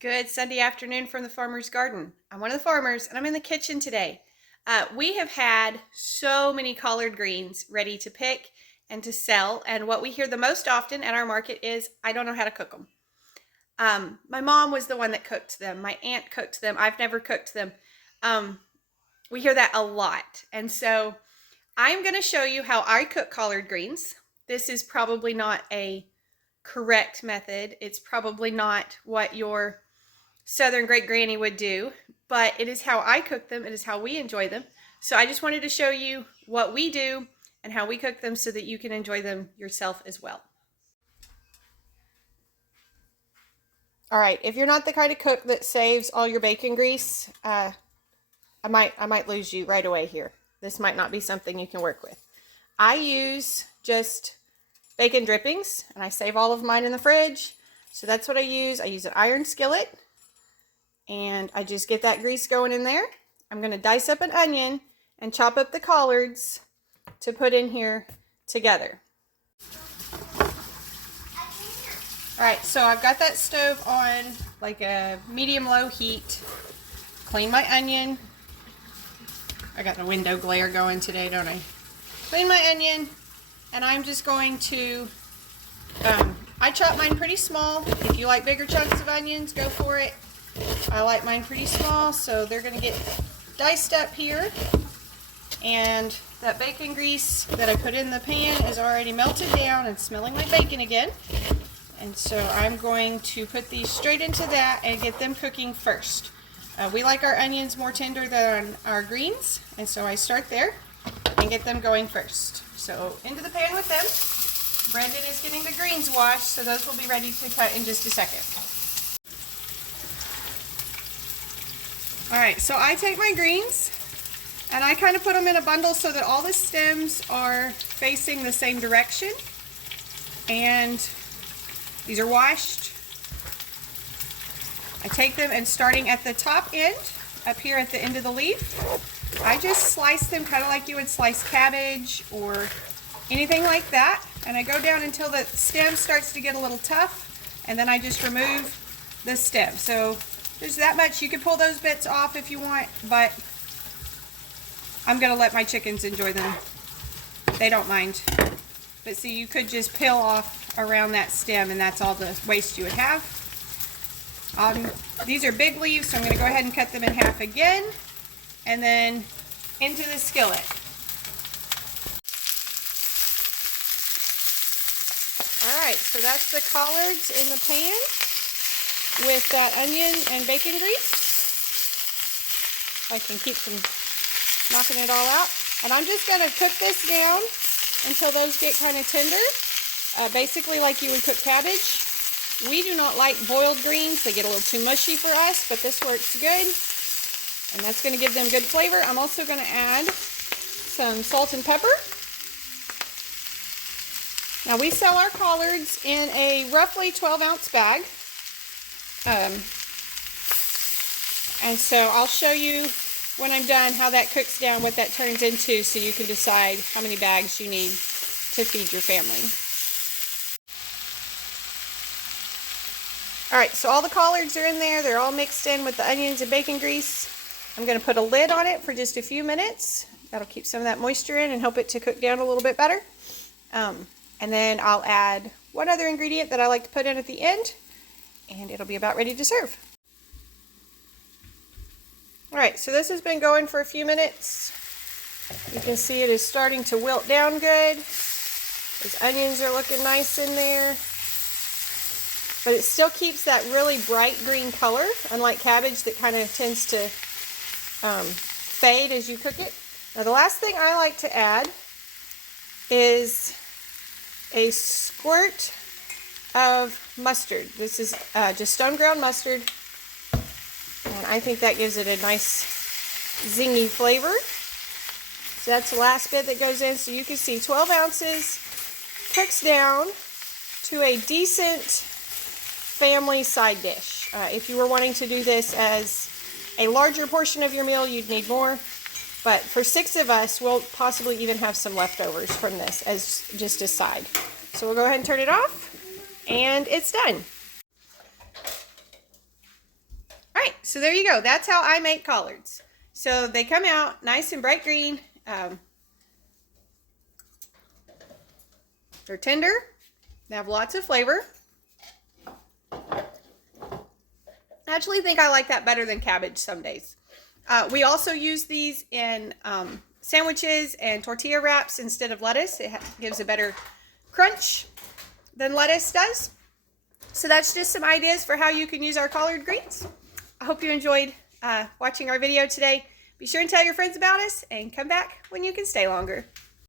Good Sunday afternoon from the farmer's garden. I'm one of the farmers and I'm in the kitchen today. We have had so many collard greens ready to pick and to sell, and what we hear the most often at our market is, I don't know how to cook them. My mom was the one that cooked them. My aunt cooked them. I've never cooked them. We hear that a lot, and so I'm going to show you how I cook collard greens. This is probably not a correct method. It's probably not what your Southern great granny would do, but it is how I cook them. It is how we enjoy them. So I just wanted to show you what we do and how we cook them so that you can enjoy them yourself as well. All right, if you're not the kind of cook that saves all your bacon grease, I might lose you right away here. This might not be something you can work with. I use just bacon drippings, and I save all of mine in the fridge. So that's what I use. I use an iron skillet, and I just get that grease going in there. I'm going to dice up an onion and chop up the collards to put in here together. Alright, so I've got that stove on like a medium-low heat. Clean my onion. I got the window glare going today, don't I? Clean my onion, and I'm just going to, I chop mine pretty small. If you like bigger chunks of onions, go for it. I like mine pretty small, so they're going to get diced up here. And that bacon grease that I put in the pan is already melted down and smelling like bacon again. And so I'm going to put these straight into that and get them cooking first. We like our onions more tender than our greens, and so I start there and get them going first. So into the pan with them. Brandon is getting the greens washed, so those will be ready to cut in just a second. Alright, so I take my greens and I kind of put them in a bundle so that all the stems are facing the same direction. And these are washed. I take them, and starting at the top end, up here at the end of the leaf, I just slice them kind of like you would slice cabbage or anything like that. And I go down until the stem starts to get a little tough, and then I just remove the stem. So there's that much. You can pull those bits off if you want, but I'm going to let my chickens enjoy them. They don't mind. But see, you could just peel off around that stem, and that's all the waste you would have. These are big leaves, so I'm going to go ahead and cut them in half again, and then into the skillet. Alright, so that's the collards in the pan with that onion and bacon grease. I can keep from knocking it all out. And I'm just going to cook this down until those get kind of tender, basically like you would cook cabbage. We do not like boiled greens. They get a little too mushy for us, but this works good. And that's going to give them good flavor. I'm also going to add some salt and pepper. Now we sell our collards in a roughly 12-ounce bag. And so I'll show you when I'm done how that cooks down, what that turns into, so you can decide how many bags you need to feed your family. Alright, so all the collards are in there. They're all mixed in with the onions and bacon grease. I'm going to put a lid on it for just a few minutes. That'll keep some of that moisture in and help it to cook down a little bit better. And then I'll add one other ingredient that I like to put in at the end, and it'll be about ready to serve. Alright, so this has been going for a few minutes. You can see it is starting to wilt down good. Those onions are looking nice in there. But it still keeps that really bright green color, unlike cabbage that kind of tends to fade as you cook it. Now the last thing I like to add is a squirt of mustard. This is just stone ground mustard, and I think that gives it a nice zingy flavor. So that's the last bit that goes in. So you can see 12 ounces cooks down to a decent family side dish. If you were wanting to do this as a larger portion of your meal, you'd need more. But for 6 of us, we'll possibly even have some leftovers from this as just a side. So we'll go ahead and turn it off, and it's done. All right, so there you go. That's how I make collards. So they come out nice and bright green. They're tender. They have lots of flavor. I actually think I like that better than cabbage some days. We also use these in sandwiches and tortilla wraps instead of lettuce. It gives a better crunch than lettuce does. So that's just some ideas for how you can use our collard greens. I hope you enjoyed watching our video today. Be sure and tell your friends about us and come back when you can stay longer.